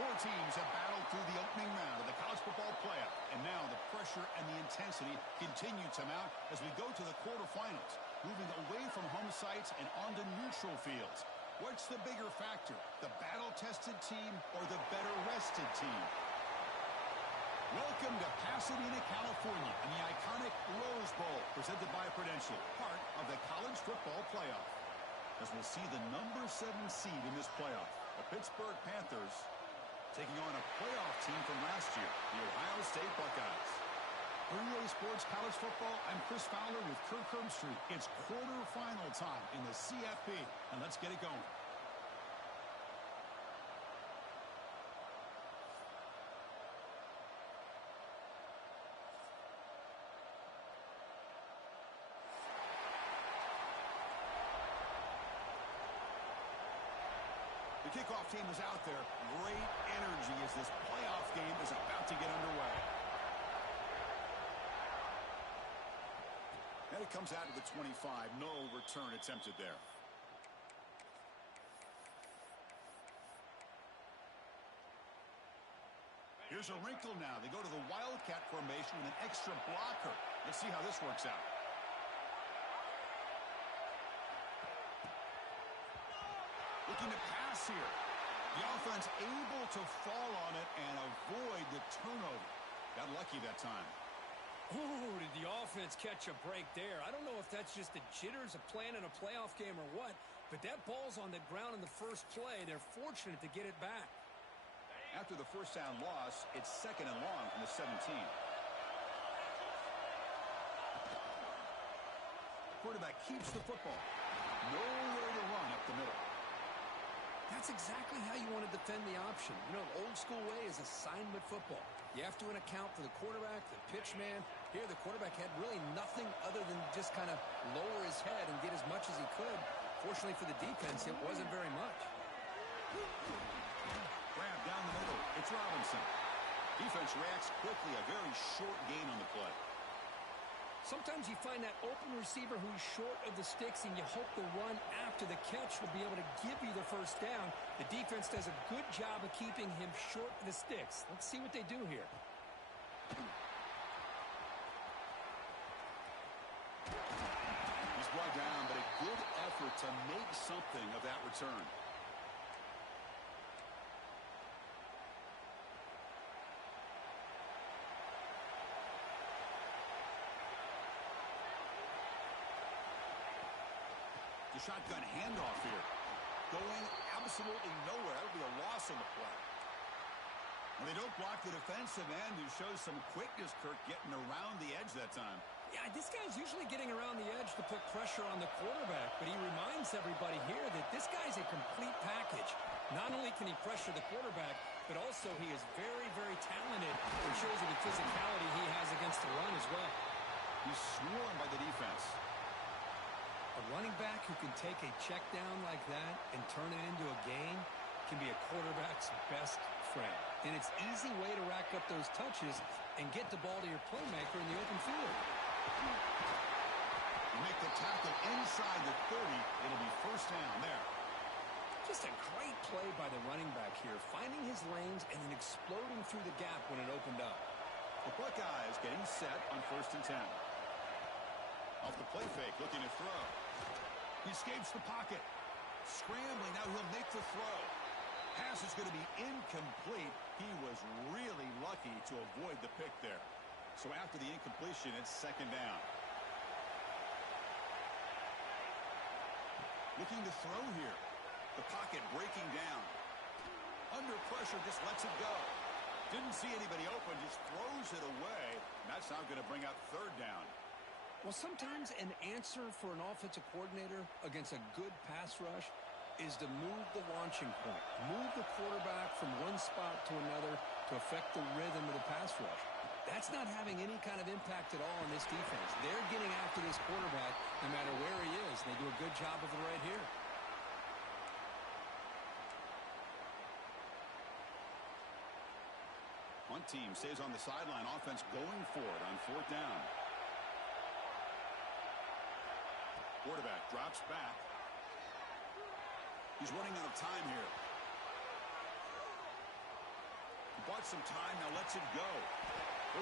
Four teams have battled through the opening round of the college football playoff, and now the pressure and the intensity continue to mount as we go to the quarterfinals, moving away from home sites and onto neutral fields. What's the bigger factor, the battle-tested team or the better-rested team? Welcome to Pasadena, California, and the iconic Rose Bowl, presented by Prudential, part of the college football playoff. As we'll see the number 7 seed in this playoff, the Pittsburgh Panthers, taking on a playoff team from last year, the Ohio State Buckeyes. For EA Sports College Football, I'm Chris Fowler with Kirk Herbstreit. It's quarterfinal time in the CFP, and let's get it going. The kickoff team is out there. Great energy as this playoff game is about to get underway. And it comes out to the 25. No return attempted there. Here's a wrinkle now. They go to the Wildcat formation with an extra blocker. Let's see how this works out. Looking to pass here. The offense able to fall on it and avoid the turnover. Got lucky that time. Ooh, did the offense catch a break there? I don't know if that's just the jitters of playing in a playoff game or what, but that ball's on the ground in the first play. They're fortunate to get it back. After the first down loss, it's 2nd and long from the 17. Quarterback keeps the football. Nowhere to run up the middle. That's exactly how you want to defend the option. You know, the old school way is assignment football. You have to account for the quarterback, the pitch man. Here, the quarterback had really nothing other than just kind of lower his head and get as much as he could. Fortunately for the defense, it wasn't very much. Grab down the middle. It's Robinson. Defense reacts quickly. A very short gain on the play. Sometimes you find that open receiver who's short of the sticks, and you hope the run after the catch will be able to give you the first down. The defense does a good job of keeping him short of the sticks. Let's see what they do here. He's brought down, but a good effort to make something of that return. The shotgun handoff here. Going absolutely nowhere. That would be a loss on the play. And they don't block the defensive end, who shows some quickness, Kirk, getting around the edge that time. Yeah, this guy's usually getting around the edge to put pressure on the quarterback, but he reminds everybody here that this guy's a complete package. Not only can he pressure the quarterback, but also he is very, very talented, and shows you the physicality he has against the run as well. He's swarmed by the defense. A running back who can take a check down like that and turn it into a gain can be a quarterback's best friend. And it's an easy way to rack up those touches and get the ball to your playmaker in the open field. You make the tackle inside the 30. It'll be first down there. Just a great play by the running back here, finding his lanes and then exploding through the gap when it opened up. The Buckeyes getting set on 1st and 10. Off the play fake, looking to throw. He escapes the pocket. Scrambling, now he'll make the throw. Pass is going to be incomplete. He was really lucky to avoid the pick there. So after the incompletion, it's 2nd down. Looking to throw here. The pocket breaking down. Under pressure, just lets it go. Didn't see anybody open, just throws it away. And that's now going to bring up 3rd down. Well, sometimes an answer for an offensive coordinator against a good pass rush is to move the launching point, move the quarterback from one spot to another to affect the rhythm of the pass rush. That's not having any kind of impact at all on this defense. They're getting after this quarterback no matter where he is. They do a good job of it right here. One team stays on the sideline. Offense going for it on 4th down. Quarterback drops back. He's running out of time here. Bought some time, now lets it go.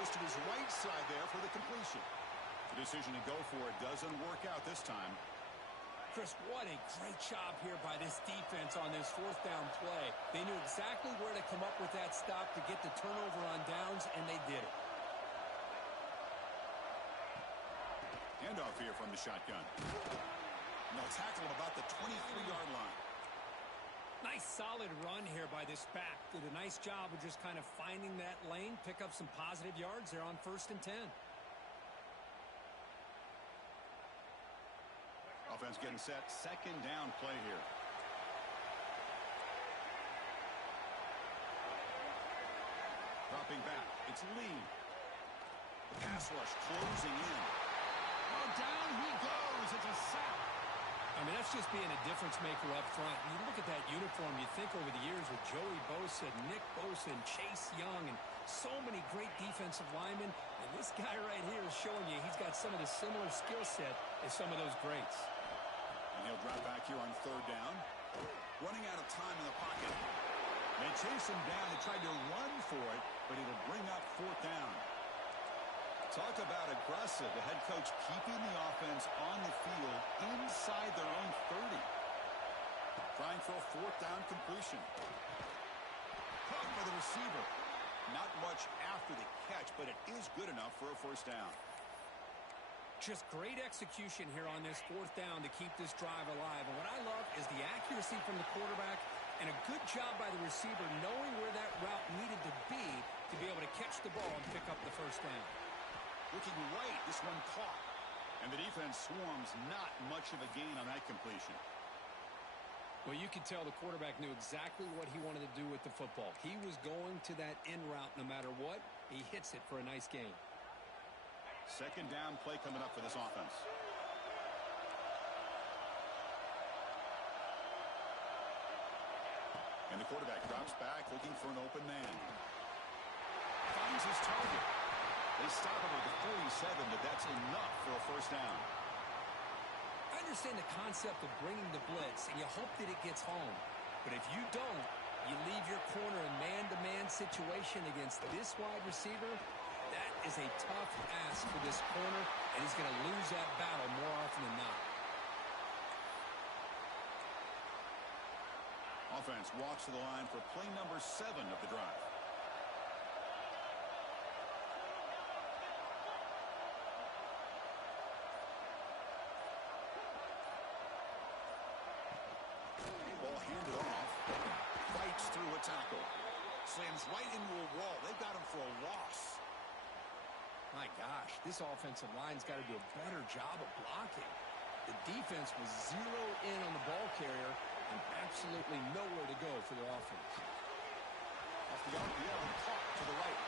Goes to his right side there for the completion. The decision to go for it doesn't work out this time. Chris, what a great job here by this defense on this fourth down play. They knew exactly where to come up with that stop to get the turnover on downs, and they did it. Handoff here from the shotgun. No tackle at about the 23-yard line. Nice solid run here by this back. Did a nice job of just kind of finding that lane, pick up some positive yards there on 1st and 10. Offense getting set. 2nd down play here. Dropping back. It's Lee. The pass rush closing in. Oh, down he goes. It's a sack. I mean, that's just being a difference maker up front. You look at that uniform, you think over the years with Joey Bosa, Nick Bosa, and Chase Young, and so many great defensive linemen. And this guy right here is showing you he's got some of the similar skill set as some of those greats. And he'll drop back here on 3rd down. Running out of time in the pocket. They chase him down. They tried to run for it, but it'll bring up 4th down. Talk about aggressive. The head coach keeping the offense on the field inside their own 30. Trying for a 4th down completion. Caught by the receiver. Not much after the catch, but it is good enough for a 1st down. Just great execution here on this 4th down to keep this drive alive. And what I love is the accuracy from the quarterback and a good job by the receiver knowing where that route needed to be able to catch the ball and pick up the 1st down. Looking right, this one caught. And the defense swarms, not much of a gain on that completion. Well, you could tell the quarterback knew exactly what he wanted to do with the football. He was going to that in route no matter what. He hits it for a nice gain. 2nd down play coming up for this offense. And the quarterback drops back looking for an open man. Finds his target. They stop him at the 47, but that's enough for a 1st down. I understand the concept of bringing the blitz, and you hope that it gets home. But if you don't, you leave your corner in man-to-man situation against this wide receiver. That is a tough ask for this corner, and he's going to lose that battle more often than not. Offense walks to the line for play number 7 of the drive. Ball handed off. Fights through a tackle. Slams right into a wall. They've got him for a loss. My gosh, this offensive line's got to do a better job of blocking. The defense was zeroed in on the ball carrier and absolutely nowhere to go for their offense. Off the RPO, caught to the right.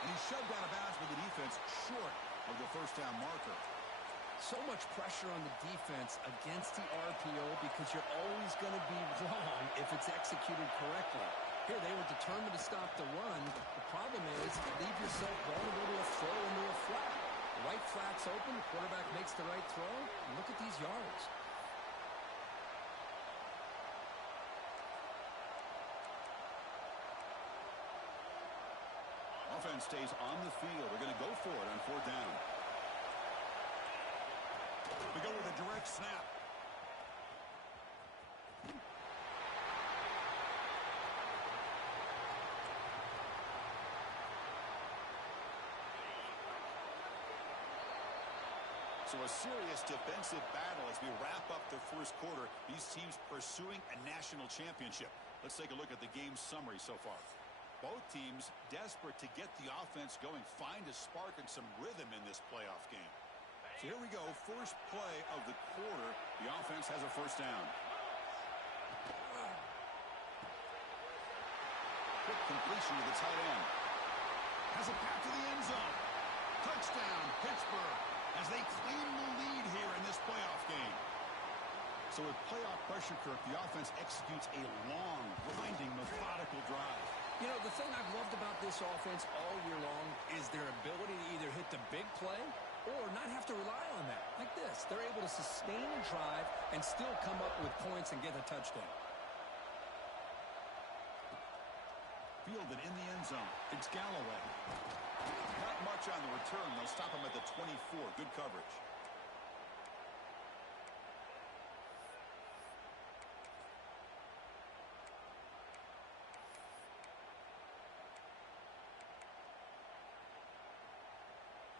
And he's shoved out of bounds with the defense short of the 1st down marker. So much pressure on the defense against the RPO because you're always going to be wrong if it's executed correctly. Here, they were determined to stop the run. The problem is you leave yourself vulnerable to a throw into a flat. The right flat's open, the quarterback makes the right throw, and look at these yards. Offense stays on the field. They're going to go for it on 4th down. We go with a direct snap. So a serious defensive battle as we wrap up the 1st quarter. These teams pursuing a national championship. Let's take a look at the game summary so far. Both teams desperate to get the offense going, find a spark and some rhythm in this playoff game. So here we go, first play of the quarter. The offense has a 1st down. Quick completion to the tight end. Has a pass to the end zone. Touchdown, Pittsburgh, as they claim the lead here in this playoff game. So with playoff pressure, Kirk, the offense executes a long, grinding, methodical drive. You know, the thing I've loved about this offense all year long is their ability to either hit the big play or not have to rely on that. Like this, they're able to sustain a drive and still come up with points and get a touchdown. Fielded in the end zone. It's Galloway. Not much on the return. They'll stop him at the 24. Good coverage.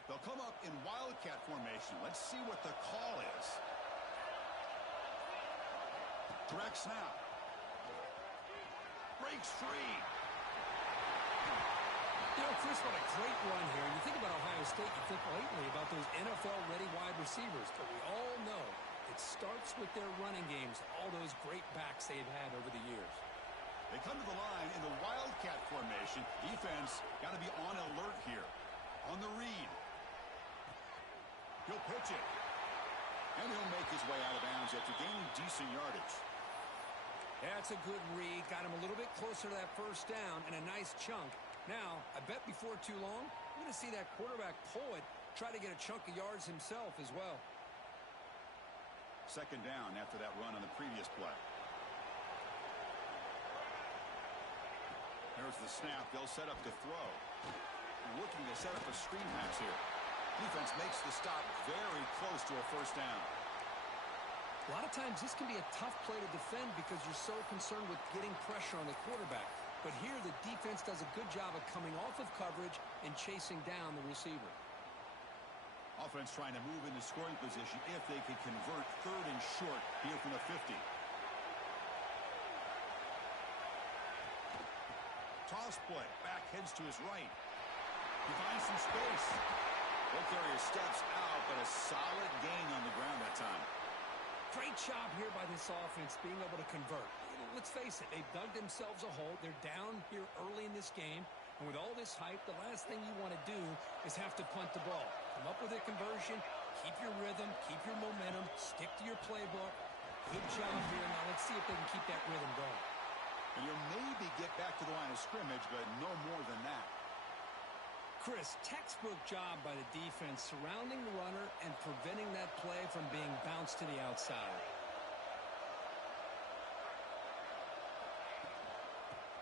They'll come up in wildcat formation. Let's see what the call is. Direct snap. Breaks free. You know, Chris, what a great run here. And you think about Ohio State, you think lately about those NFL-ready wide receivers. But we all know it starts with their running games, all those great backs they've had over the years. They come to the line in the wildcat formation. Defense got to be on alert here. On the read. He'll pitch it. And he'll make his way out of bounds after gaining decent yardage. That's a good read. Got him a little bit closer to that first down and a nice chunk. Now, I bet before too long, we're going to see that quarterback pull it, try to get a chunk of yards himself as well. Second down after that run on the previous play. There's the snap. They'll set up to throw. Looking to set up a screen pass here. Defense makes the stop very close to a first down. A lot of times this can be a tough play to defend because you're so concerned with getting pressure on the quarterback. But here the defense does a good job of coming off of coverage and chasing down the receiver. Offense trying to move into scoring position if they can convert third and short here from the 50. Toss play. Back heads to his right. He finds some space. Ball carrier steps out, but a solid gain on the ground that time. Great job here by this offense being able to convert. Let's face it, they've dug themselves a hole. They're down here early in this game. And with all this hype, the last thing you want to do is have to punt the ball. Come up with a conversion, keep your rhythm, keep your momentum, stick to your playbook. Good job here. Now let's see if they can keep that rhythm going. And you'll maybe get back to the line of scrimmage, but no more than that. Chris, textbook job by the defense surrounding the runner and preventing that play from being bounced to the outside.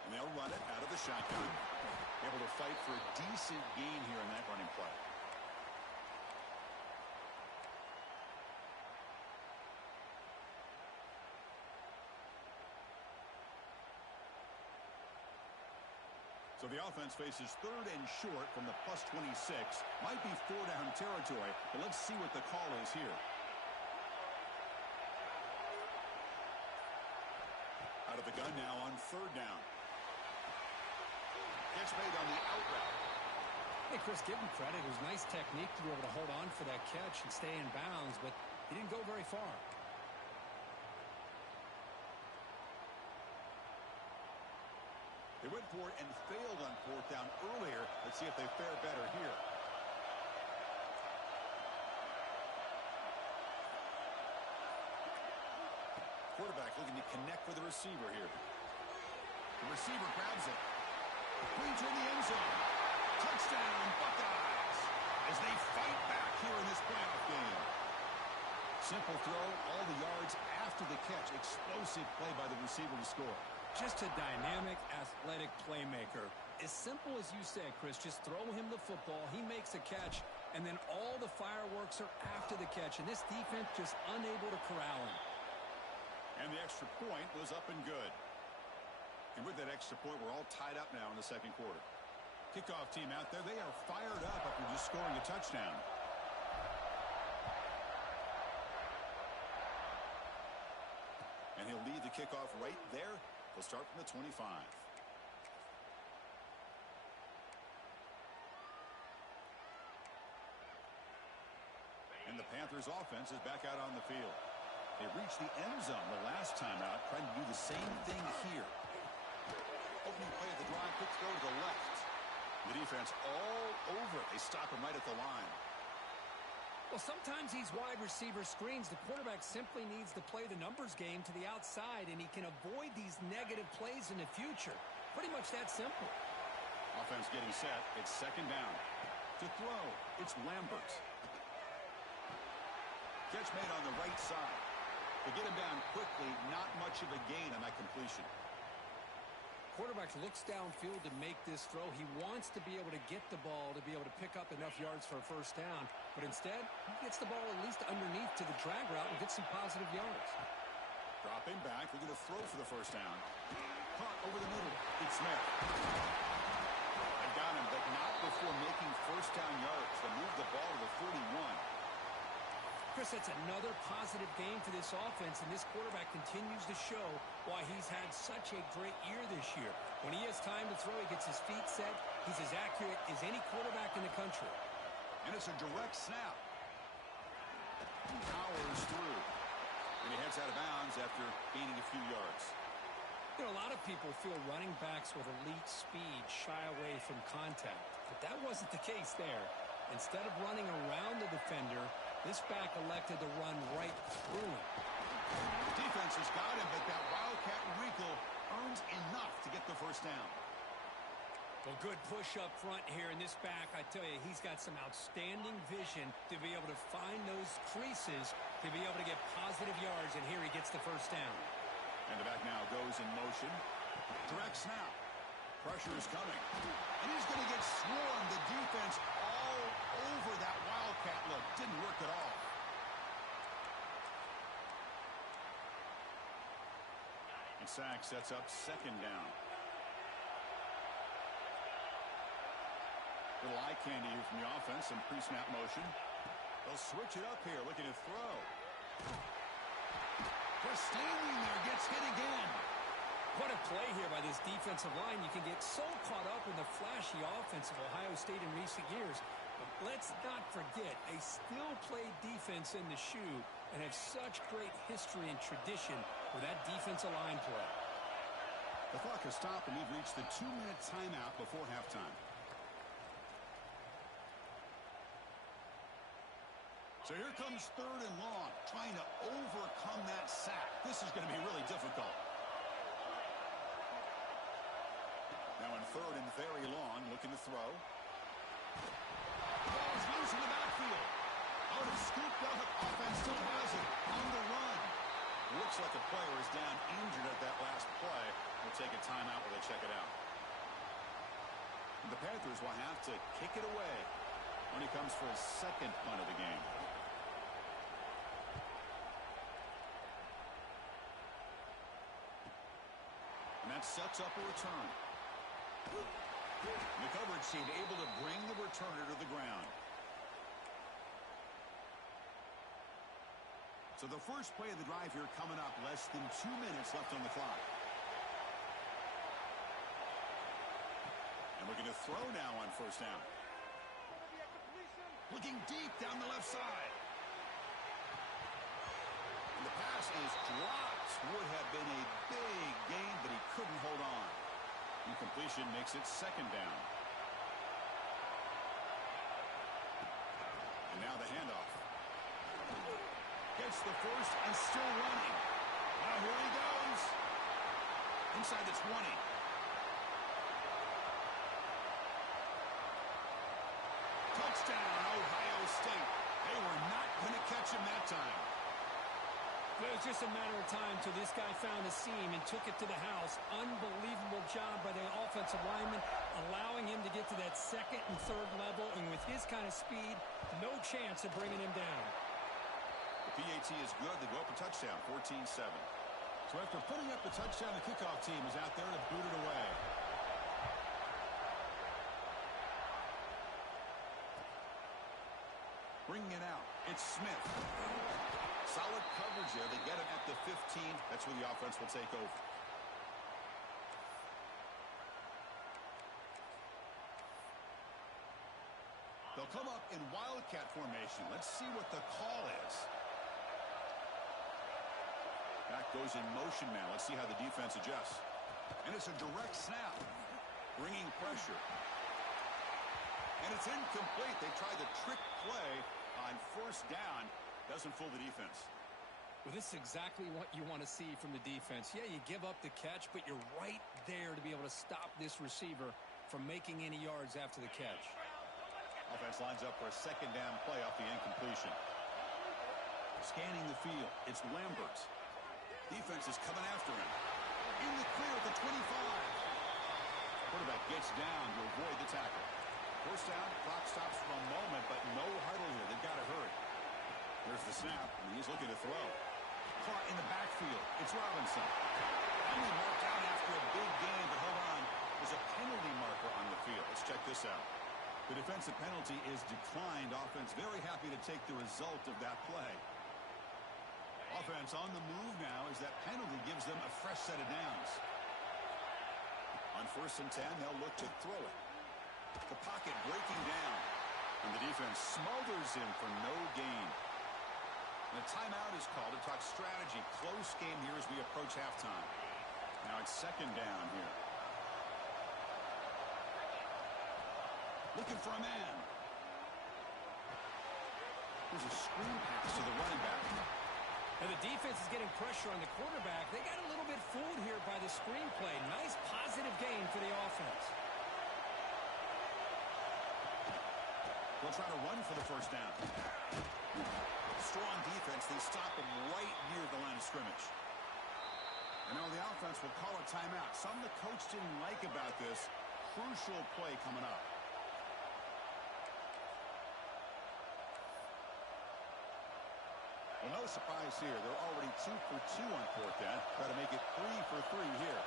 And they'll run it out of the shotgun. Able to fight for a decent gain here in that running play. So the offense faces third and short from the plus 26. Might be 4-down territory, but let's see what the call is here. Out of the gun now on third down. Catch made on the out route. Hey, Chris, give him credit. It was nice technique to be able to hold on for that catch and stay in bounds, but he didn't go very far. They went for it and failed on fourth down earlier. Let's see if they fare better here. Quarterback looking to connect with the receiver here. The receiver grabs it. Brings in the end zone. Touchdown, Buckeyes, as they fight back here in this playoff game. Simple throw, all the yards after the catch. Explosive play by the receiver to score. Just a dynamic, athletic playmaker. As simple as you said, Chris, just throw him the football, he makes a catch, and then all the fireworks are after the catch, and this defense just unable to corral him. And the extra point was up and good. And with that extra point, we're all tied up now in the second quarter. Kickoff team out there, they are fired up after just scoring a touchdown. And he'll lead the kickoff right there. We'll start from the 25. And the Panthers offense is back out on the field. They reached the end zone the last time out, trying to do the same thing here. Opening play of the drive, quick throw to the left. The defense all over it. They stop him right at the line. Well, sometimes these wide receiver screens, the quarterback simply needs to play the numbers game to the outside, and he can avoid these negative plays in the future. Pretty much that simple. Offense getting set. It's second down. To throw, it's Lambert. Catch made on the right side. They get him down quickly. Not much of a gain on that completion. Quarterback looks downfield to make this throw. He wants to be able to get the ball to be able to pick up enough yards for a first down. But instead, he gets the ball at least underneath to the drag route and gets some positive yards. Dropping back, looking to throw for the first down. Caught over the middle. It's Smith. They got him, but not before making first down yards to move the ball to the 41. Chris, that's another positive game for this offense, and this quarterback continues to show why he's had such a great year this year. When he has time to throw, he gets his feet set. He's as accurate as any quarterback in the country. And it's a direct snap. He powers through. And he heads out of bounds after gaining a few yards. You know, a lot of people feel running backs with elite speed shy away from contact, but that wasn't the case there. Instead of running around the defender, this back elected to run right through him. The defense has got him, but that Wildcat wrinkle earns enough to get the first down. Well, good push up front here in this back. I tell you, he's got some outstanding vision to be able to find those creases to be able to get positive yards, and here he gets the first down. And the back now goes in motion. Direct snap. Pressure is coming. And he's going to get swarmed. The defense all over that Wildcat look. Didn't work at all. And sack sets up second down. Little eye candy here from the offense. Some pre-snap motion. They'll switch it up here. Looking to throw. Just standing there. Gets hit again. What a play here by this defensive line. You can get so caught up in the flashy offense of Ohio State in recent years. But let's not forget, they still play defense in the shoe and have such great history and tradition with that defensive line play. The clock has stopped, and we've reached the 2-minute timeout before halftime. So here comes third and long, trying to overcome that sack. This is going to be really difficult. Now in third and very long, looking to throw. The ball is loose in the backfield. Out of scooped up, offense still has it on the run. Looks like a player is down injured at that last play. We'll take a timeout while they check it out. And the Panthers will have to kick it away when he comes for his second punt of the game. And that sets up a return. The coverage team able to bring the returner to the ground. So the first play of the drive here coming up, less than 2 minutes left on the clock. And looking to throw now on first down. Looking deep down the left side. And the pass is dropped. Would have been a big gain, but he couldn't hold on. Incompletion makes it second down. And now the handoff. Gets the first and still running. Now here he goes. Inside the 20. Touchdown, Ohio State. They were not going to catch him that time. It was just a matter of time till this guy found a seam and took it to the house. Unbelievable job by the offensive lineman, allowing him to get to that second and third level. And with his kind of speed, no chance of bringing him down. The PAT is good. They go up a touchdown, 14-7. So after putting up the touchdown, the kickoff team is out there to boot it away. Bringing it out, it's Smith. Solid coverage there. They get him at the 15. That's where the offense will take over. They'll come up in Wildcat formation. Let's see what the call is. Back goes in motion now. Let's see how the defense adjusts. And it's a direct snap, bringing pressure. And it's incomplete. They try the trick play on first down. Doesn't fool the defense. Well, this is exactly what you want to see from the defense. Yeah, you give up the catch, but you're right there to be able to stop this receiver from making any yards after the catch. Offense lines up for a second down play off the incompletion. Scanning the field, it's Lambert. Defense is coming after him. In the clear at the 25. Quarterback gets down to avoid the tackle. First down, clock stops for a moment, but no huddle here. They've got to hurry. There's the snap, and he's looking to throw. Caught in the backfield. It's Robinson. Only marked out after a big gain, but hold on. There's a penalty marker on the field. Let's check this out. The defensive penalty is declined. Offense very happy to take the result of that play. Offense on the move now as that penalty gives them a fresh set of downs. On 1st and 10, they'll look to throw it. The pocket breaking down. And the defense smothers him for no gain. And a timeout is called to talk strategy. Close game here as we approach halftime. Now it's 2nd down here. Looking for a man. There's a screen pass to the running back. And the defense is getting pressure on the quarterback. They got a little bit fooled here by the screen play. Nice positive gain for the offense. They'll try to run for the 1st down. Strong defense. They stop him right near the line of scrimmage. And now the offense will call a timeout. Something the coach didn't like about this. Crucial play coming up. Well, no surprise here. They're already 2 for 2 on 4th down. Try to make it 3 for 3 here.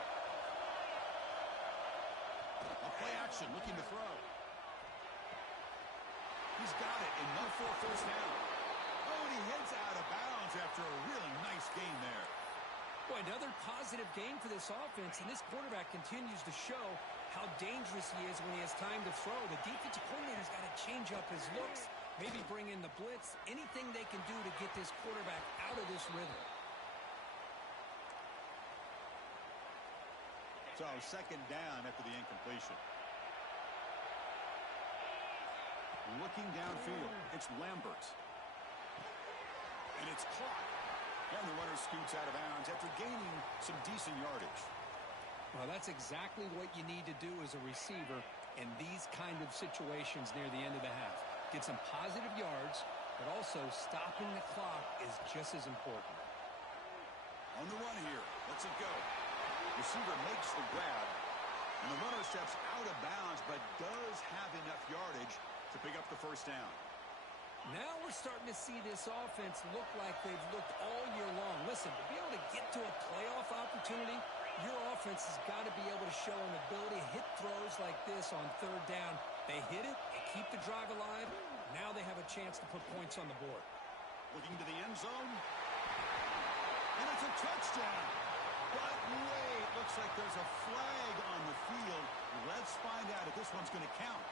A play action, looking to throw. He's got it, enough for a 1st down. Oh, and he heads out of bounds after a really nice gain there. Boy, another positive gain for this offense, and this quarterback continues to show how dangerous he is when he has time to throw. The defensive coordinator's got to change up his looks, maybe bring in the blitz, anything they can do to get this quarterback out of this rhythm. So 2nd down after the incompletion. Looking downfield, it's Lambert. And it's caught. And the runner scoots out of bounds after gaining some decent yardage. Well, that's exactly what you need to do as a receiver in these kind of situations near the end of the half. Get some positive yards, but also stopping the clock is just as important. On the run here. Let's it go. Receiver makes the grab. And the runner steps out of bounds, but does have enough yardage to pick up the 1st down. Now we're starting to see this offense look like they've looked all year long. Listen, to be able to get to a playoff opportunity, your offense has got to be able to show an ability to hit throws like this on 3rd down. They hit it, they keep the drive alive. Now they have a chance to put points on the board. Looking to the end zone. And it's a touchdown. But wait, looks like there's a flag on the field. Let's find out if this one's going to count.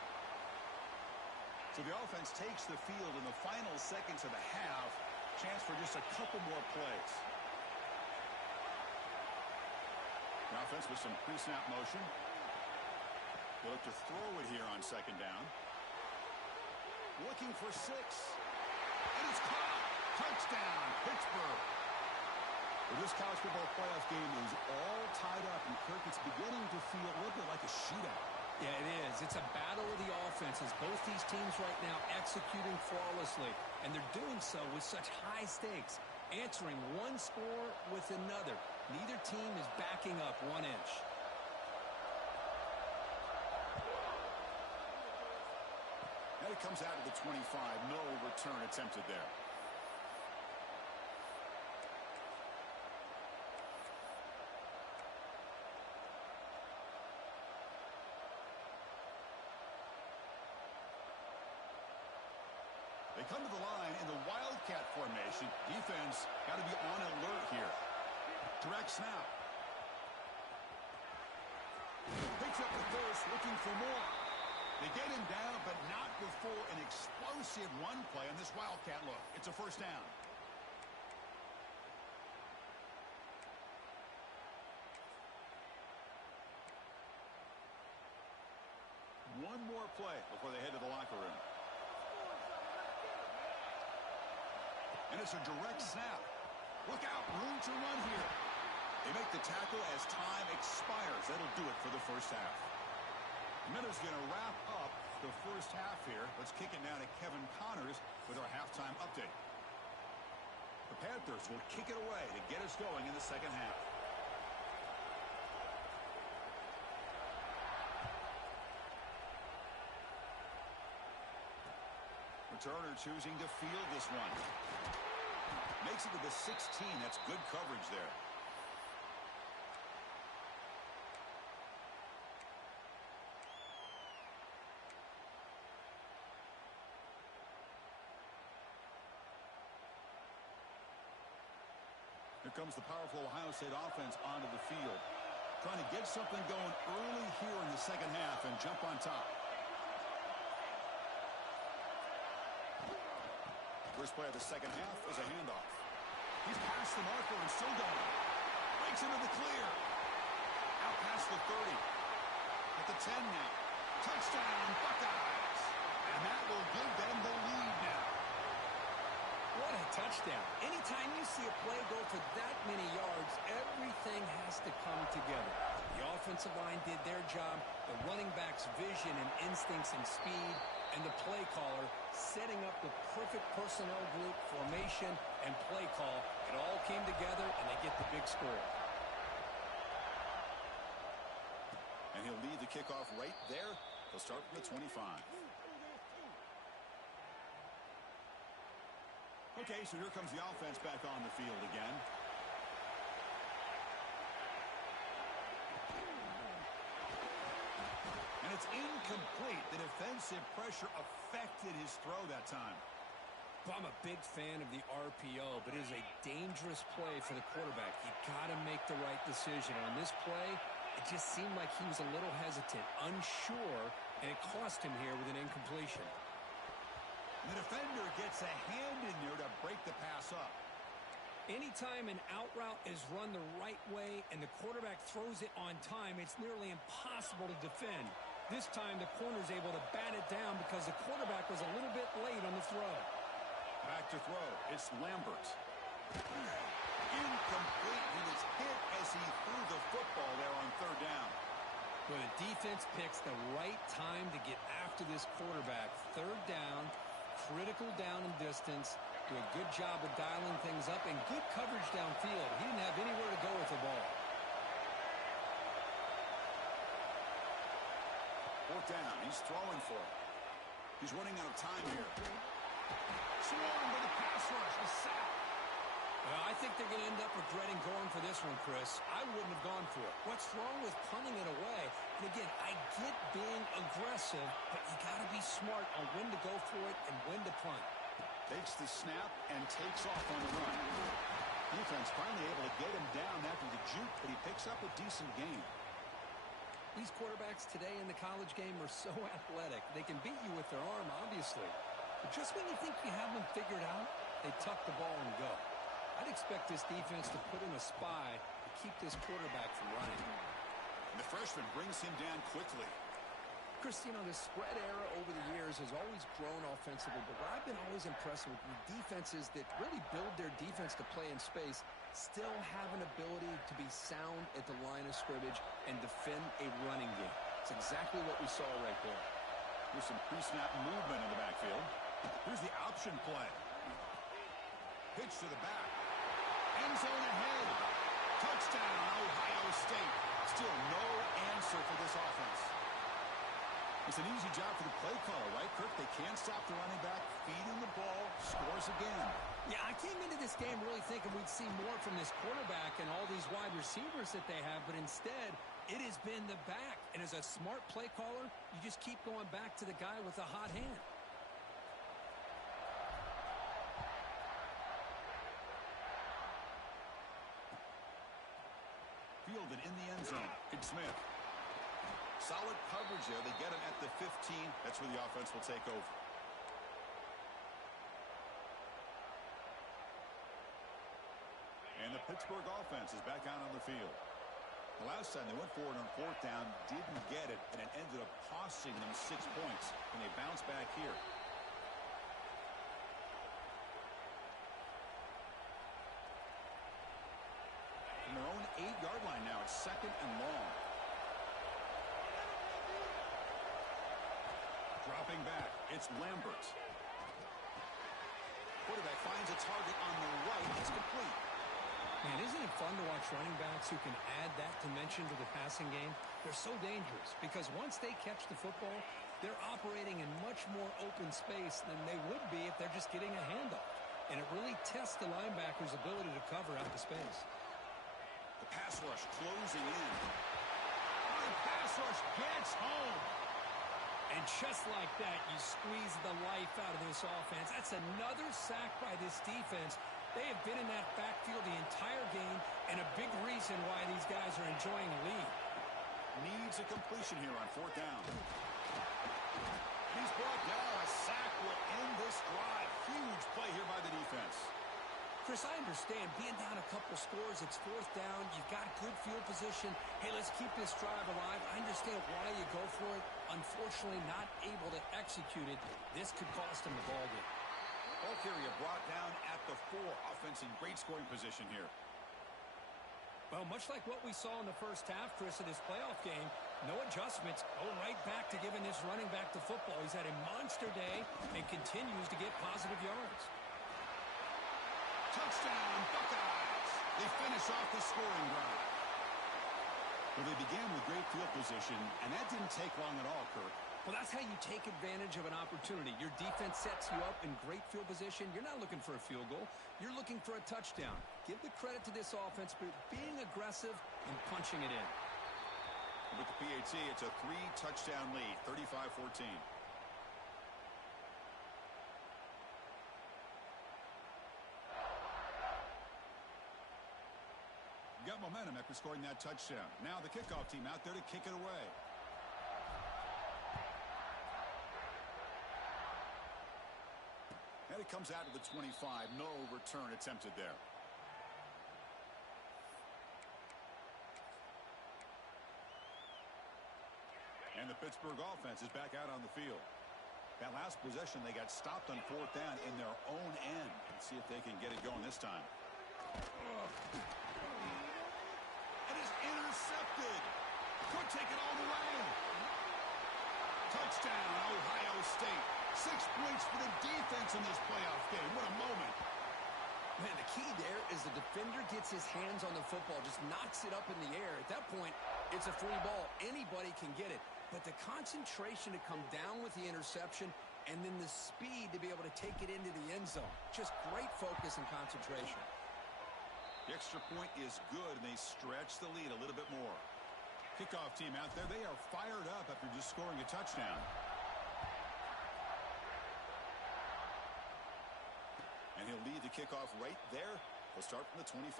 So the offense takes the field in the final seconds of the half. Chance for just a couple more plays. The offense with some pre-snap motion. They look to throw it here on 2nd down. Looking for 6. And it's caught. Touchdown, Pittsburgh. Well, this college football playoff game is all tied up, and Kirk, it's beginning to feel a little bit like a shootout. Yeah, it is. It's a battle of the offenses. Both these teams right now executing flawlessly, and they're doing so with such high stakes, answering one score with another. Neither team is backing up 1 inch. And it comes out of the 25. No return attempted there. They come to the line in the Wildcat formation. Defense got to be on alert here. Direct snap. Picks up the first, looking for more. They get him down, but not before an explosive run play on this Wildcat look. It's a 1st down. One more play before they head to the locker room. And it's a direct snap. Look out, room to run here. They make the tackle as time expires. That'll do it for the 1st half. Miller's going to wrap up the 1st half here. Let's kick it now to Kevin Connors with our halftime update. The Panthers will kick it away to get us going in the 2nd half. Turner choosing to field this one. Makes it to the 16. That's good coverage there. Here comes the powerful Ohio State offense onto the field. Trying to get something going early here in the second half and jump on top. First play of the second half is a handoff. He's past the marker and still going. Breaks into the clear. Out past the 30. At the 10 now. Touchdown, Buckeyes. And that will give them the lead now. What a touchdown. Anytime you see a play go for that many yards, everything has to come together. The offensive line did their job, the running back's vision and instincts and speed, and the play caller setting up the perfect personnel group, formation, and play call. It all came together, and they get the big score. And he'll lead the kickoff right there. He'll start from the 25. Okay, so here comes the offense back on the field again. And it's incomplete. The defensive pressure affected his throw that time. Well, I'm a big fan of the RPO, but it is a dangerous play for the quarterback. You got to make the right decision. On this play, it just seemed like he was a little hesitant, unsure, and it cost him here with an incompletion. The defender gets a hand in there to break the pass up. Anytime an out route is run the right way and the quarterback throws it on time, it's nearly impossible to defend. This time, the corner's able to bat it down because the quarterback was a little bit late on the throw. Back to throw. It's Lambert. Incomplete. He was hit as he threw the football there on third down. Well, the defense picks the right time to get after this quarterback. Third down. Critical down and distance. Do a good job of dialing things up and good coverage downfield. He didn't have anywhere to go with the ball. Fourth down. He's throwing for it. He's running out of time here. Swarmed by the pass rush. The sack. Well, I think they're going to end up regretting going for this one, Chris. I wouldn't have gone for it. What's wrong with punting it away? And again, I get being aggressive, but you got to be smart on when to go for it and when to punt. Takes the snap and takes off on the run. Defense finally able to get him down after the juke, but he picks up a decent gain. These quarterbacks today in the college game are so athletic. They can beat you with their arm, obviously. But just when you think you have them figured out, they tuck the ball and go. I'd expect this defense to put in a spy to keep this quarterback from running. And the freshman brings him down quickly. Chris, you know, the spread era over the years has always grown offensively, but what I've been always impressed with the defenses that really build their defense to play in space still have an ability to be sound at the line of scrimmage and defend a running game. It's exactly what we saw right there. There's some pre-snap movement in the backfield. Here's the option play. Pitch to the back. End zone ahead. Touchdown, Ohio State. Still no answer for this offense. It's an easy job for the play caller, right, Kirk? They can't stop the running back, feeding the ball, scores again. Yeah, I came into this game really thinking we'd see more from this quarterback and all these wide receivers that they have, but instead, it has been the back. And as a smart play caller, you just keep going back to the guy with the hot hand. Fielded in the end zone. Big Smith. Solid coverage there. They get him at the 15. That's where the offense will take over. And the Pittsburgh offense is back out on the field. The last time they went forward on fourth down, didn't get it, and it ended up costing them 6 points. And they bounce back here. From their own 8-yard line now, it's second and long. Dropping back, it's Lambert. Quarterback finds a target on the right. It's complete. Man, isn't it fun to watch running backs who can add that dimension to the passing game? They're so dangerous because once they catch the football, They're operating in much more open space than they would be if they're just getting a handoff. And it really tests the linebacker's ability to cover out the space. The pass rush closing in. The pass rush gets home. And just like that, you squeeze the life out of this offense. That's another sack by this defense. They have been in that backfield the entire game, and a big reason why these guys are enjoying a lead. Needs a completion here on 4th down. He's brought down. A sack will end this drive. Huge play here by the defense. Chris, I understand being down a couple scores, it's 4th down, you've got good field position. Hey, let's keep this drive alive. I understand why you go for it. Unfortunately, not able to execute it. This could cost him the ball game. Ball carrier brought down at the 4. Offense in great scoring position here. Well, much like what we saw in the first half, Chris, of this playoff game, no adjustments. Go right back to giving this running back the football. He's had a monster day and continues to get positive yards. Touchdown, Buckeyes! They finish off the scoring drive. Well, they began with great field position, and that didn't take long at all, Kirk. Well, that's how you take advantage of an opportunity. Your defense sets you up in great field position. You're not looking for a field goal. You're looking for a touchdown. Give the credit to this offense for being aggressive and punching it in. With the PAT, it's a 3-touchdown lead, 35-14. Got momentum after scoring that touchdown. Now the kickoff team out there to kick it away. And it comes out to the 25. No return attempted there. And the Pittsburgh offense is back out on the field. That last possession, they got stopped on 4th down in their own end. Let's see if they can get it going this time. It is intercepted. Could take it all the way. Touchdown, Ohio State. 6 points for the defense in this playoff game. What a moment. Man, the key there is the defender gets his hands on the football, just knocks it up in the air. At that point, it's a free ball. Anybody can get it. But the concentration to come down with the interception and then the speed to be able to take it into the end zone. Just great focus and concentration. The extra point is good, and they stretch the lead a little bit more. Kickoff team out there, they are fired up after just scoring a touchdown. And he'll lead the kickoff right there. He'll start from the 25.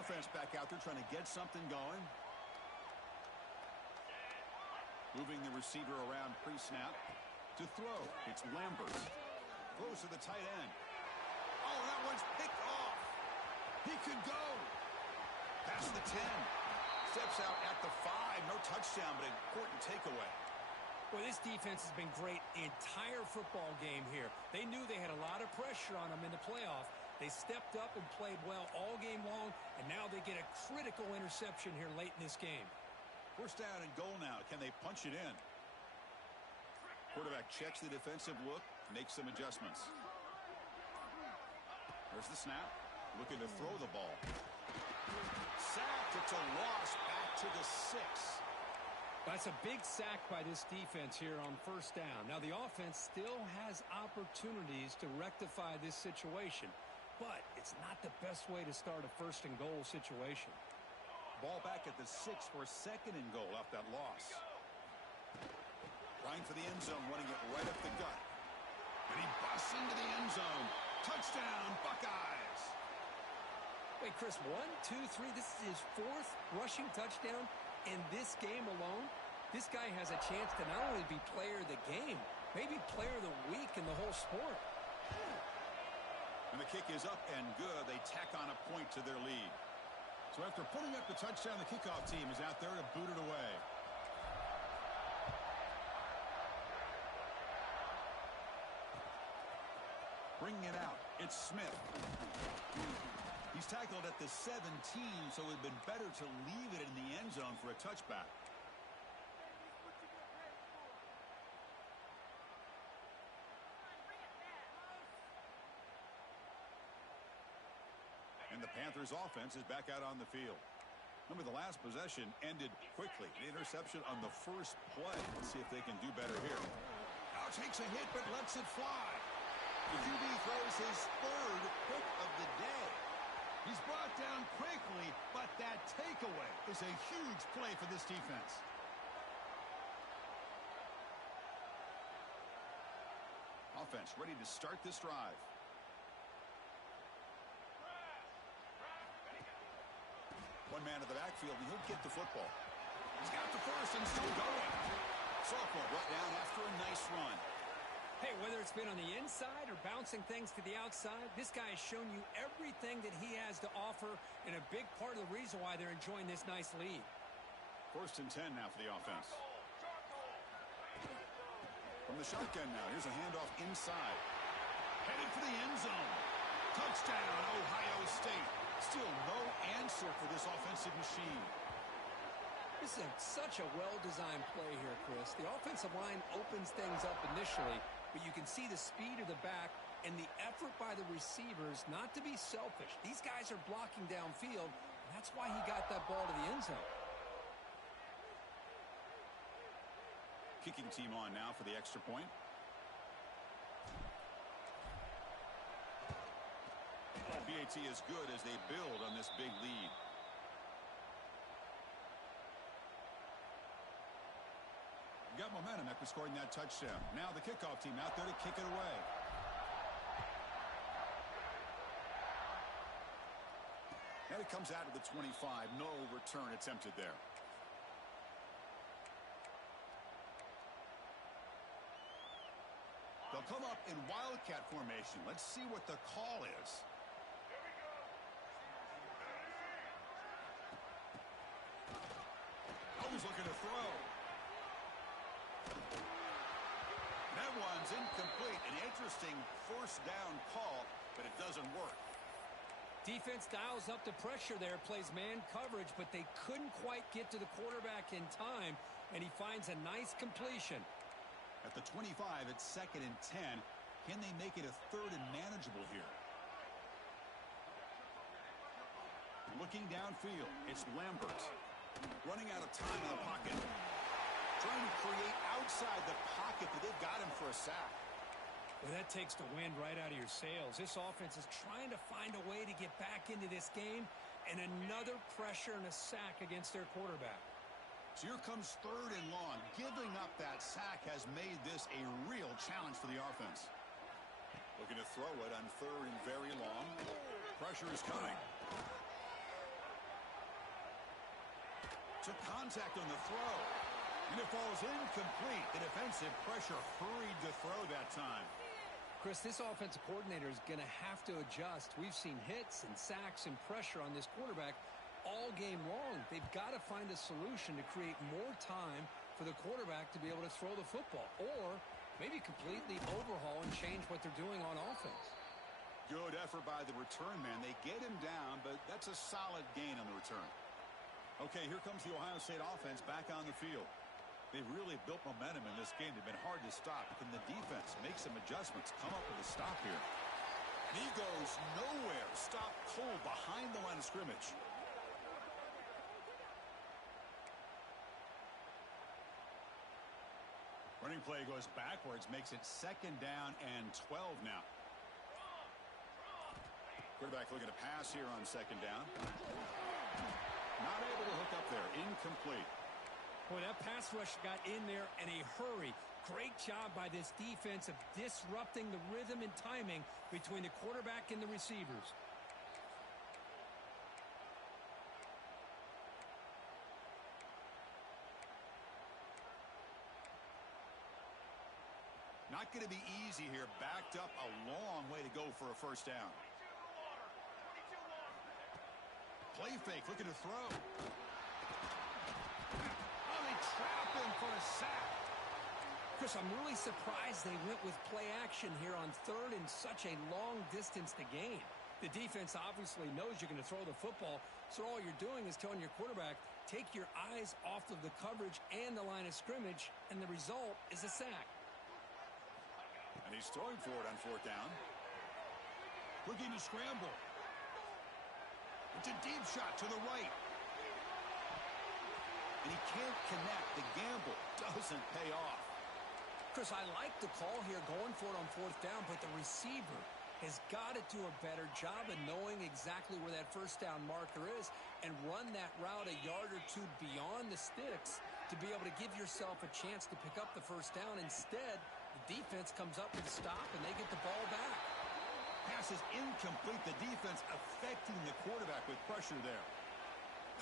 Offense back out there trying to get something going. Moving the receiver around pre-snap. To throw, it's Lambert. Throws to the tight end. Oh, that one's picked off. He could go. Past the 10. Steps out at the 5. No touchdown, but an important takeaway. Well, this defense has been great the entire football game here. They knew they had a lot of pressure on them in the playoff. They stepped up and played well all game long, and now they get a critical interception here late in this game. 1st down and goal now. Can they punch it in? Quarterback checks the defensive look, makes some adjustments. There's the snap. Looking to throw the ball. Sacked. It's a loss back to the 6. That's a big sack by this defense here on 1st down. Now, the offense still has opportunities to rectify this situation, but it's not the best way to start a 1st and goal situation. Ball back at the 6 for 2nd and goal off that loss. Trying for the end zone, running it right up the gut. And he busts into the end zone. Touchdown, Buckeyes! Wait, Chris, 1, 2, 3. This is his 4th rushing touchdown in this game alone. This guy has a chance to not only be player of the game, maybe player of the week in the whole sport. And the kick is up and good. They tack on a point to their lead. So after putting up the touchdown, the kickoff team is out there to boot it away. Bringing it out, it's Smith. He's tackled at the 17, so it would have been better to leave it in the end zone for a touchback. And the Panthers offense is back out on the field. Remember, the last possession ended quickly. An interception on the first play. Let's see if they can do better here. Now takes a hit, but lets it fly. The QB throws his third pick of the day. He's brought down quickly, but that takeaway is a huge play for this defense. Offense ready to start this drive. One man in the backfield, and he'll get the football. He's got the first and still going. Sophomore brought down after a nice run. Hey, whether it's been on the inside or bouncing things to the outside, this guy has shown you everything that he has to offer, and a big part of the reason why they're enjoying this nice lead. 1st and 10 now for the offense. From the shotgun now, here's a handoff inside. Headed for the end zone. Touchdown, Ohio State. Still no answer for this offensive machine. This is such a well-designed play here, Chris. The offensive line opens things up initially, but you can see the speed of the back and the effort by the receivers not to be selfish. These guys are blocking downfield, and that's why he got that ball to the end zone. Kicking team on now for the extra point. BAT is good as they build on this big lead. Got momentum after scoring that touchdown. Now the kickoff team out there to kick it away. And it comes out to the 25. No return attempted there. They'll come up in wildcat formation. Let's see what the call is. Always looking to throw. That one's incomplete. An interesting first down call, but it doesn't work. Defense dials up the pressure there, plays man coverage, but they couldn't quite get to the quarterback in time, and he finds a nice completion. At the 25, it's 2nd and 10. Can they make it a 3rd and manageable here? Looking downfield, it's Lambert. Running out of time in the pocket. Trying to create outside the pocket, but they've got him for a sack. Well, that takes the wind right out of your sails. This offense is trying to find a way to get back into this game, and another pressure and a sack against their quarterback. So here comes 3rd and long. Giving up that sack has made this a real challenge for the offense. Looking to throw it on 3rd and very long. Pressure is coming. Took contact on the throw. And it falls incomplete. The defensive pressure hurried to throw that time. Chris, this offensive coordinator is going to have to adjust. We've seen hits and sacks and pressure on this quarterback all game long. They've got to find a solution to create more time for the quarterback to be able to throw the football, or maybe completely overhaul and change what they're doing on offense. Good effort by the return man. They get him down, but that's a solid gain on the return. Okay, here comes the Ohio State offense back on the field. They've really built momentum in this game. They've been hard to stop. Can the defense make some adjustments, come up with a stop here? And he goes nowhere. Stop cold behind the line of scrimmage. Running play goes backwards, makes it 2nd down and 12 now. Quarterback looking to pass here on 2nd down. Not able to hook up there. Incomplete. Boy, that pass rush got in there in a hurry. Great job by this defense of disrupting the rhythm and timing between the quarterback and the receivers. Not going to be easy here. Backed up a long way to go for a first down. Play fake, looking to throw. Oh, they trap him for a sack. Chris, I'm really surprised they went with play action here on 3rd and such a long distance to gain. The defense obviously knows you're going to throw the football, so all you're doing is telling your quarterback, take your eyes off of the coverage and the line of scrimmage, and the result is a sack. And he's throwing for it on 4th down. Looking to scramble. It's a deep shot to the right. and he can't connect. The gamble doesn't pay off. Chris, I like the call here going for it on fourth down, but the receiver has got to do a better job of knowing exactly where that first down marker is and run that route a yard or two beyond the sticks to be able to give yourself a chance to pick up the first down. Instead, the defense comes up with a stop, and they get the ball back. Pass is incomplete. The defense affecting the quarterback with pressure there.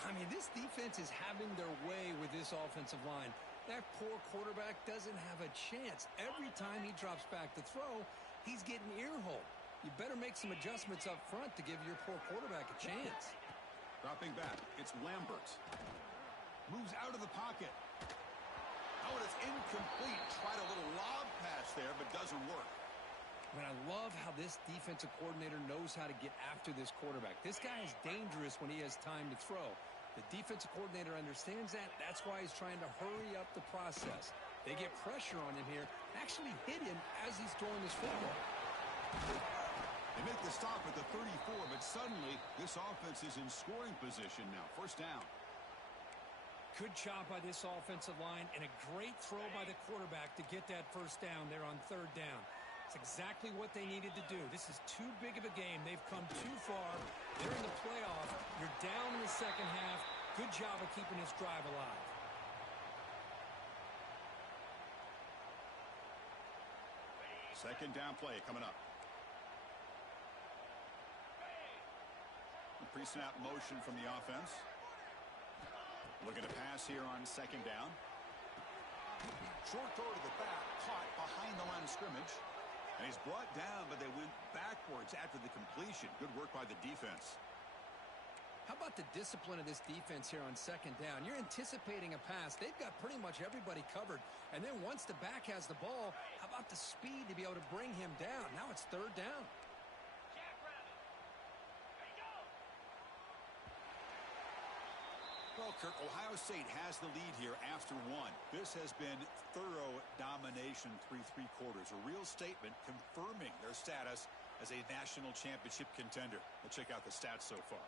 I mean, this defense is having their way with this offensive line. That poor quarterback doesn't have a chance. Every time he drops back to throw, he's getting ear-hole. You better make some adjustments up front to give your poor quarterback a chance. Dropping back, it's Lambert. Moves out of the pocket. Oh, and it's incomplete. Tried a little lob pass there, but doesn't work. I mean, I love how this defensive coordinator knows how to get after this quarterback. This guy is dangerous when he has time to throw. The defensive coordinator understands that. That's why he's trying to hurry up the process. They get pressure on him here, actually hit him as he's throwing this football. They make the stop at the 34, but suddenly this offense is in scoring position now. First down. Good job by this offensive line and a great throw by the quarterback to get that first down there on third down. It's exactly what they needed to do. This is too big of a game. They've come too far. They're in the playoff. You're down in the second half. Good job of keeping this drive alive. Second down play coming up. Pre-snap motion from the offense. Looking to pass here on second down. Short throw to the back, caught behind the line of scrimmage. And he's brought down, but they went backwards after the completion. Good work by the defense. How about the discipline of this defense here on second down? You're anticipating a pass. They've got pretty much everybody covered. And then once the back has the ball, how about the speed to be able to bring him down? Now it's third down. Well, Kirk, Ohio State has the lead here after one. This has been thorough domination through three quarters. A real statement confirming their status as a national championship contender. Let's check out the stats so far.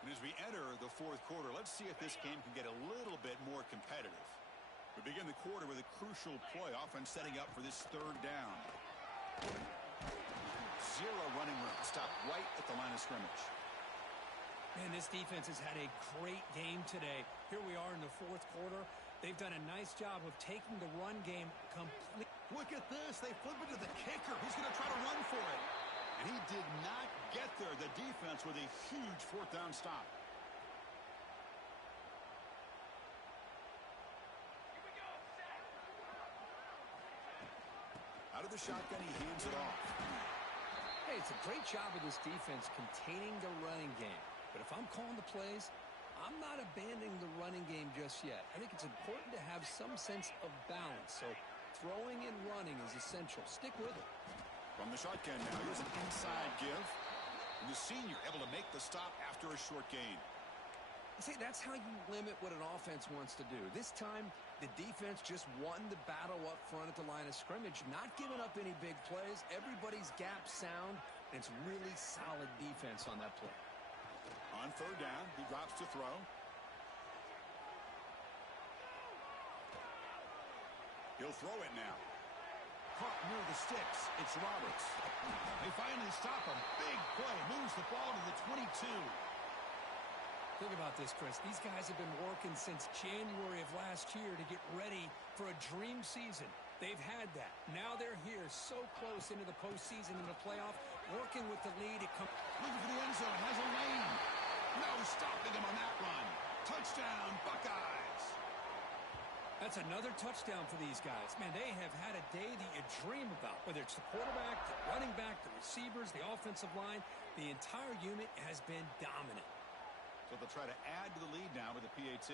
And as we enter the fourth quarter, let's see if this game can get a little bit more competitive. We begin the quarter with a crucial play, often setting up for this third down. Zero running room. Stop right at the line of scrimmage. Man, this defense has had a great game today. Here we are in the fourth quarter. They've done a nice job of taking the run game complete. Look at this. They flip it to the kicker. He's going to try to run for it. And he did not get there. The defense with a huge fourth down stop. Out of the shotgun, he hands it off. Hey, it's a great job of this defense containing the running game. But if I'm calling the plays, I'm not abandoning the running game just yet. I think it's important to have some sense of balance. So throwing and running is essential. Stick with it. From the shotgun now, here's an inside give. And the senior able to make the stop after a short gain. See, that's how you limit what an offense wants to do. This time, the defense just won the battle up front at the line of scrimmage, not giving up any big plays. Everybody's gap sound, and it's really solid defense on that play. On third down, he drops to throw. He'll throw it now. Caught near the sticks. It's Roberts. They finally stop him. Big play. Moves the ball to the 22. Think about this, Chris. These guys have been working since January of last year to get ready for a dream season. They've had that. Now they're here so close into the postseason and the playoff, working with the lead. Looking for the end zone. Has a lane. No stopping him on that run. Touchdown, Buckeyes. That's another touchdown for these guys. Man, they have had a day that you dream about. Whether it's the quarterback, the running back, the receivers, the offensive line, the entire unit has been dominant. So they'll try to add to the lead now with the PAT.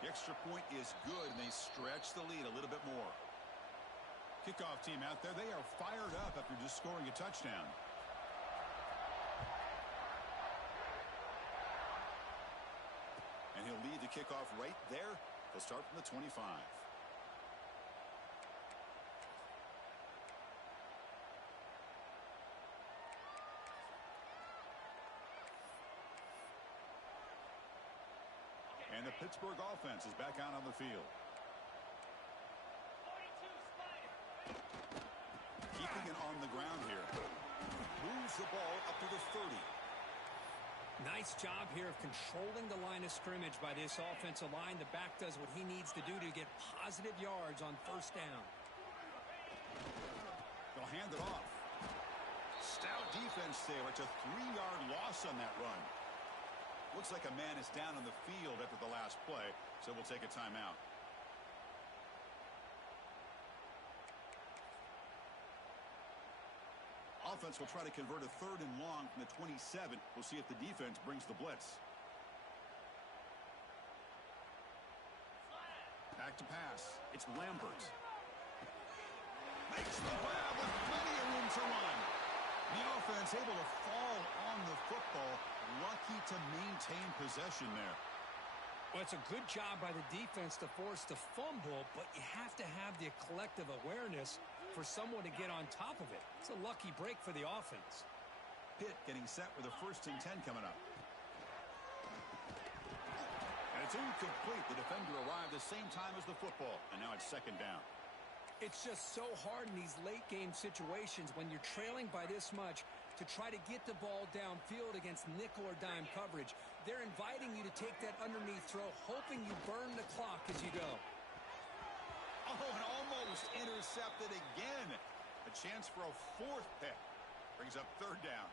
The extra point is good, and they stretch the lead a little bit more. Kickoff team out there, they are fired up after just scoring a touchdown. And he'll lead the kickoff right there. They'll start from the 25. And the Pittsburgh offense is back out on the field. Keeping it on the ground here. Moves the ball up to the 30. Nice job here of controlling the line of scrimmage by this offensive line. The back does what he needs to do to get positive yards on first down. They'll hand it off. Stout defense there. It's a 3-yard loss on that run. Looks like a man is down on the field after the last play, so we'll take a timeout. Offense will try to convert a 3rd and long from the 27. We'll see if the defense brings the blitz. Back to pass. It's Lambert. Makes the grab with plenty of room to run. The offense able to fall on the football. Lucky to maintain possession there. Well, it's a good job by the defense to force the fumble, but you have to have the collective awareness for someone to get on top of it. It's a lucky break for the offense. Pitt getting set with a 1st and 10 coming up. And it's incomplete. The defender arrived the same time as the football, and now it's 2nd down. It's just so hard in these late-game situations when you're trailing by this much to try to get the ball downfield against nickel or dime coverage. They're inviting you to take that underneath throw, hoping you burn the clock as you go. Oh, and almost intercepted again. A chance for a 4th pick. Brings up 3rd down.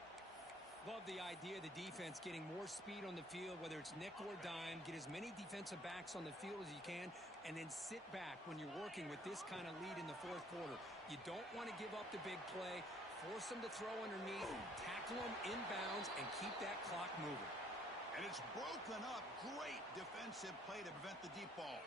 Love the idea of the defense getting more speed on the field, whether it's nickel or dime. Get as many defensive backs on the field as you can, and then sit back when you're working with this kind of lead in the 4th quarter. You don't want to give up the big play. Force them to throw underneath, tackle them inbounds, and keep that clock moving. And it's broken up. Great defensive play to prevent the deep ball.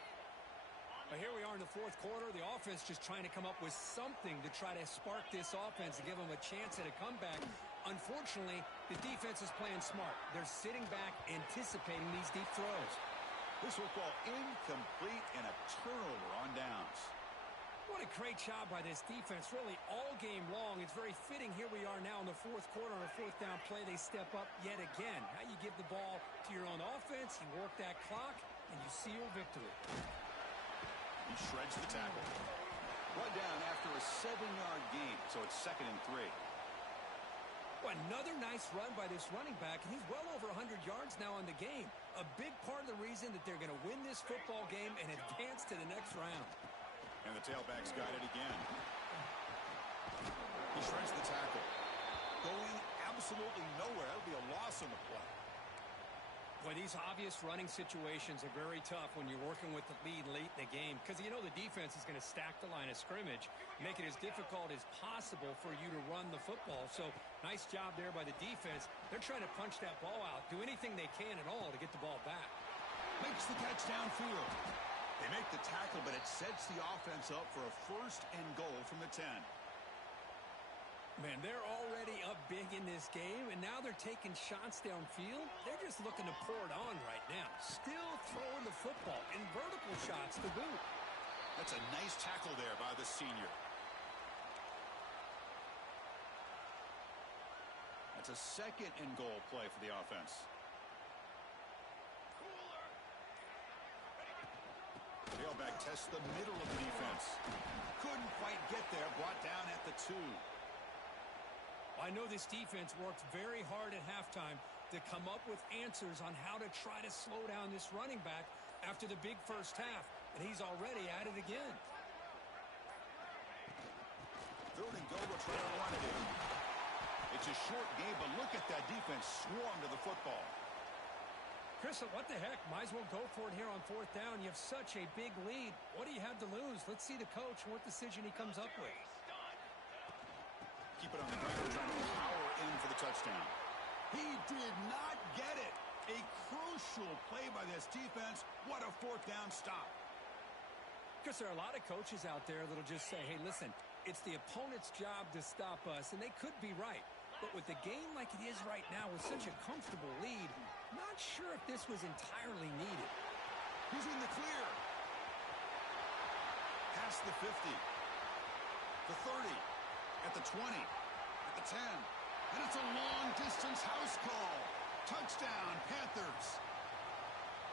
But here we are in the 4th quarter. The offense just trying to come up with something to try to spark this offense and give them a chance at a comeback. Unfortunately, the defense is playing smart. They're sitting back, anticipating these deep throws. This will fall incomplete and a turnover on downs. What a great job by this defense, really all game long. It's very fitting. Here we are now in the 4th quarter on a 4th down play. They step up yet again. Now you give the ball to your own offense, you work that clock, and you seal victory. He shreds the tackle. Run down after a 7-yard gain, so it's 2nd and 3. Well, another nice run by this running back, and he's well over 100 yards now in the game. A big part of the reason that they're going to win this football game and advance to the next round. And the tailback's got it again. He shreds the tackle. Going absolutely nowhere. That would be a loss on the play. Boy, these obvious running situations are very tough when you're working with the lead late in the game because you know the defense is going to stack the line of scrimmage, make it as difficult as possible for you to run the football. So nice job there by the defense. They're trying to punch that ball out, do anything they can at all to get the ball back. Makes the catch downfield. They make the tackle, but it sets the offense up for a 1st and goal from the 10. Man, they're already up big in this game, and now they're taking shots downfield. They're just looking to pour it on right now. Still throwing the football in vertical shots to boot. That's a nice tackle there by the senior. That's a 2nd and goal play for the offense. Tailback tests the middle of the defense. Couldn't quite get there. Brought down at the 2. I know this defense worked very hard at halftime to come up with answers on how to try to slow down this running back after the big first half, and he's already at it again. 3rd and goal, we'll try to run it in. It's a short game, but look at that defense swarm to the football. Chris, what the heck? Might as well go for it here on 4th down. You have such a big lead. What do you have to lose? Let's see the coach and what decision he comes up with. Keep it on the ground, trying to power in for the touchdown. He did not get it. A crucial play by this defense. What a 4th down stop. Because there are a lot of coaches out there that'll just say, hey, listen, it's the opponent's job to stop us, and they could be right. But with the game like it is right now with such a comfortable lead, not sure if this was entirely needed. He's in the clear. Past the 50. The 30. At the 20. At the 10. And it's a long-distance house call. Touchdown, Panthers.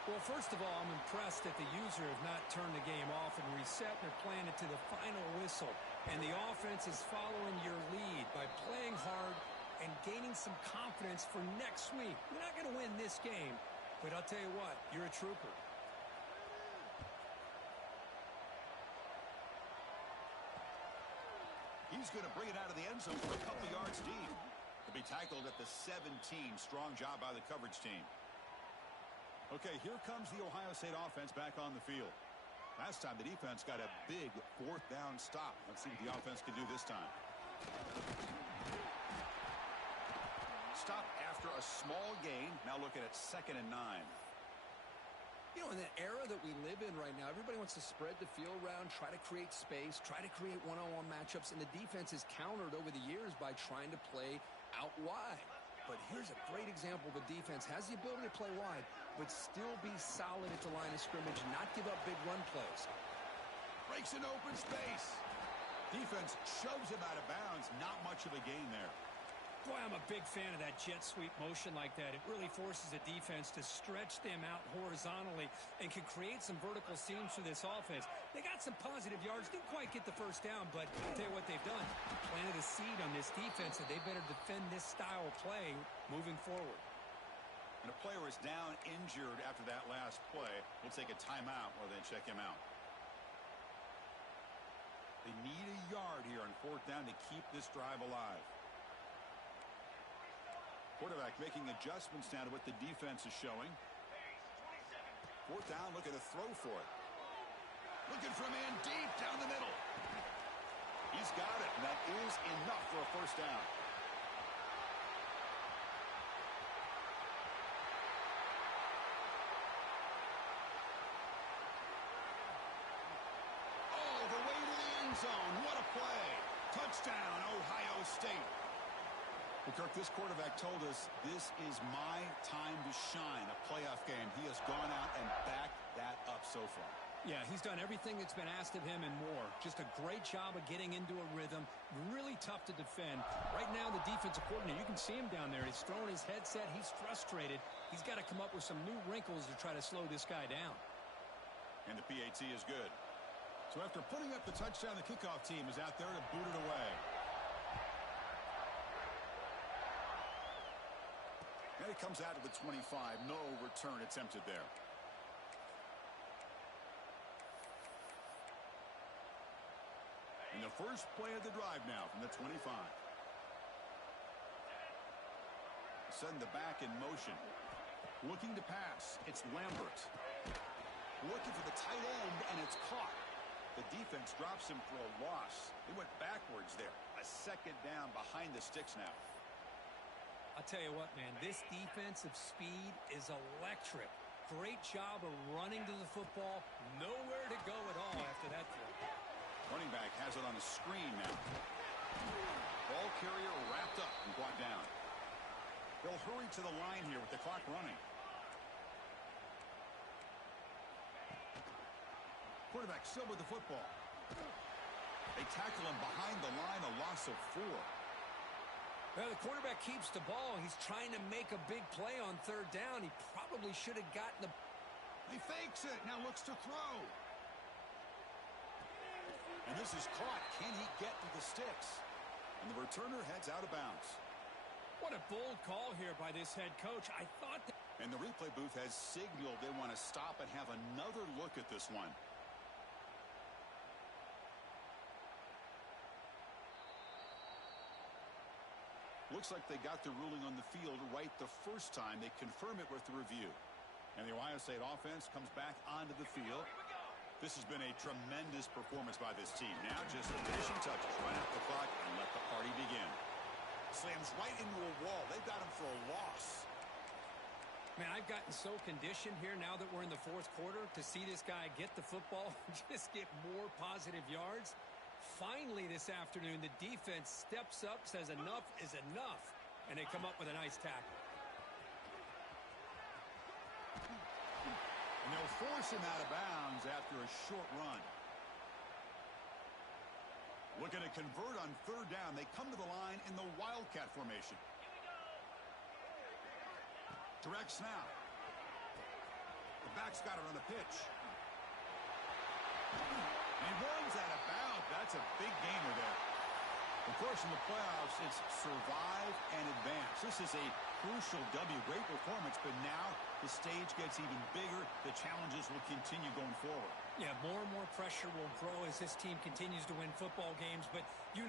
Well, first of all, I'm impressed that the user have not turned the game off and reset. They're playing it to the final whistle. And the offense is following your lead by playing hard and gaining some confidence for next week. You're not going to win this game, but I'll tell you what, you're a trooper. He's going to bring it out of the end zone for a couple yards deep. To be tackled at the 17. Strong job by the coverage team. Okay, here comes the Ohio State offense back on the field. Last time the defense got a big fourth down stop. Let's see what the offense can do this time. Stop after a small gain. Now looking at 2nd and 9. You know, in the era that we live in right now, everybody wants to spread the field around, try to create space, try to create one-on-one matchups, and the defense is countered over the years by trying to play out wide. But here's a great example. The defense has the ability to play wide, but still be solid at the line of scrimmage, not give up big run plays. Breaks an open space. Defense shoves him out of bounds. Not much of a gain there. Boy, I'm a big fan of that jet sweep motion like that. It really forces the defense to stretch them out horizontally and can create some vertical seams for this offense. They got some positive yards, didn't quite get the first down, but I'll tell you what they've done. Planted a seed on this defense that they better defend this style of play moving forward. And a player is down injured after that last play. We'll take a timeout while they check him out. They need a yard here on 4th down to keep this drive alive. Quarterback making adjustments now to what the defense is showing. 4th down, looking to throw for it. Looking for a man deep down the middle. He's got it, and that is enough for a first down. All the way to the end zone. What a play. Touchdown, Ohio State. Well, Kirk, this quarterback told us this is my time to shine, a playoff game. He has gone out and backed that up so far. Yeah, he's done everything that's been asked of him and more. Just a great job of getting into a rhythm. Really tough to defend. Right now, the defensive coordinator, you can see him down there. He's throwing his headset. He's frustrated. He's got to come up with some new wrinkles to try to slow this guy down. And the PAT is good. So after putting up the touchdown, the kickoff team is out there to boot it away. And it comes out to the 25. No return attempted there. And the first play of the drive now from the 25. Send the back in motion. Looking to pass. It's Lambert. Looking for the tight end, and it's caught. The defense drops him for a loss. They went backwards there. A 2nd down behind the sticks now. I'll tell you what, man, this defensive speed is electric. Great job of running to the football. Nowhere to go at all after that throw. Running back has it on the screen now. Ball carrier wrapped up and brought down. They'll hurry to the line here with the clock running. Quarterback still with the football. They tackle him behind the line, a loss of 4. Well, the quarterback keeps the ball. He's trying to make a big play on 3rd down. He probably should have gotten the... He fakes it. Now looks to throw. And this is caught. Can he get to the sticks? And the returner heads out of bounds. What a bold call here by this head coach. I thought that... And the replay booth has signaled they want to stop and have another look at this one. Looks like they got the ruling on the field right the first time. They confirm it with the review. And the Ohio State offense comes back onto the field. This has been a tremendous performance by this team. Now just finishing touches, run out the clock, and let the party begin. Slams right into a wall. They've got him for a loss. Man, I've gotten so conditioned here now that we're in the 4th quarter to see this guy get the football, just get more positive yards. Finally this afternoon, the defense steps up, says enough is enough, and they come up with a nice tackle. And they'll force him out of bounds after a short run. Looking to convert on 3rd down. They come to the line in the Wildcat formation. Direct snap. The back's got it on the pitch. And runs out of bounds. That's a big gainer there. Of course, in the playoffs, it's survive and advance. This is a crucial W. Great performance, but now the stage gets even bigger. The challenges will continue going forward. Yeah, more and more pressure will grow as this team continues to win football games, but you